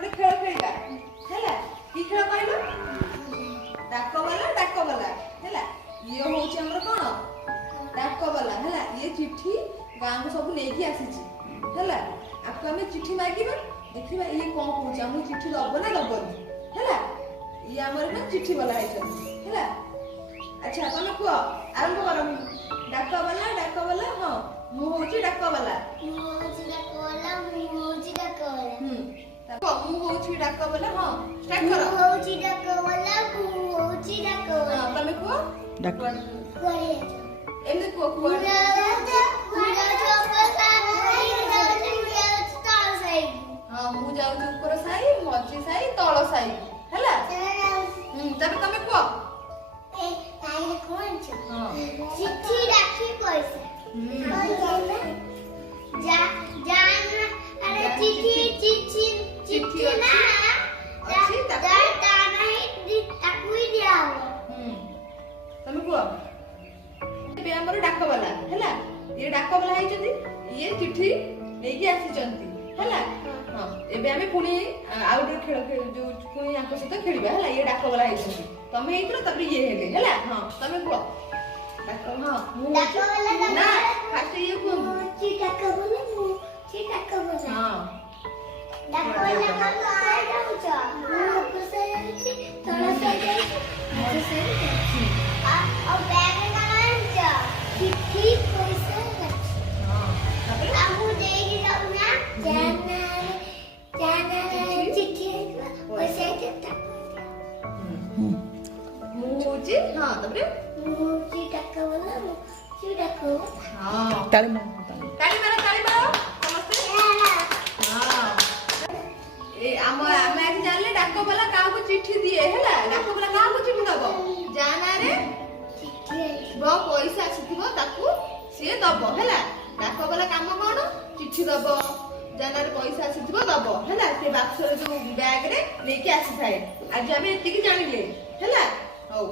गोटे खेल खेलबा हैला की खेल कहलो डाक वाला हैला ये होची हमर कोन डाक वाला हैला ये चिट्ठी गांव को सब लेके आसीची हैला आपको हमें चिट्ठी मागिबा देखिबा ये कोन कहूची हम चिट्ठी दबो ना दबोनी हैला ये हमर ना चिट्ठी वाला है हैला अच्छा तमे को आरंभ करो डाक वाला हां मु होची डाक वाला मु होची डाक वाला हां स्टार्ट करो मु होची डाक वाला हां तमे को डाक एमने को हां मु जाऊ ऊपर साई मझी साई तळ साई हैला तबे तमे को चिट्ठी राखी पैसा जा जाना अरे चिट्ठी ना अच्छी ता नहीं ताकू ही दिया तमे को बे हमर डाक वाला हैला ये डाक वाला है जदी ये चिट्ठी लेके आसी चंती हैला हां एबे हमें पुनी आउटडोर खेल जो पुनी आंको सहित खेलिबा हैला ये डाक वाला है जदी तमे इतरो तबे ये हेले हैला हां तमे को डाक हां डाक वाला ना फास्ट ये को डाक वाला हां डाक वाला का आए जाऊचा ऊपर से थोड़ा सा नीचे से और बैग में आंचा चिट्ठी पैसा हां तबे हमू देगी सब ना जाना चिट्ठी पैसा देता मुजी हां तबे मुझे डाक वाला हां ताली मारो ताली मारो समझते हां ए हम आज जानले डाक वाला काहा को चिट्ठी दिए हैला डाक वाला काहा को चिट्ठी दबो जाना रे बो पैसा आसीथिबो ताकू से दबो हैला डाक वाला काम कोन चिट्ठी दबो जाना रे पैसा आसीथिबो दबो हैला से बाक्स रे जो बैग रे लेके आसी थाए आज हमें एतिकी जानिले हैला हो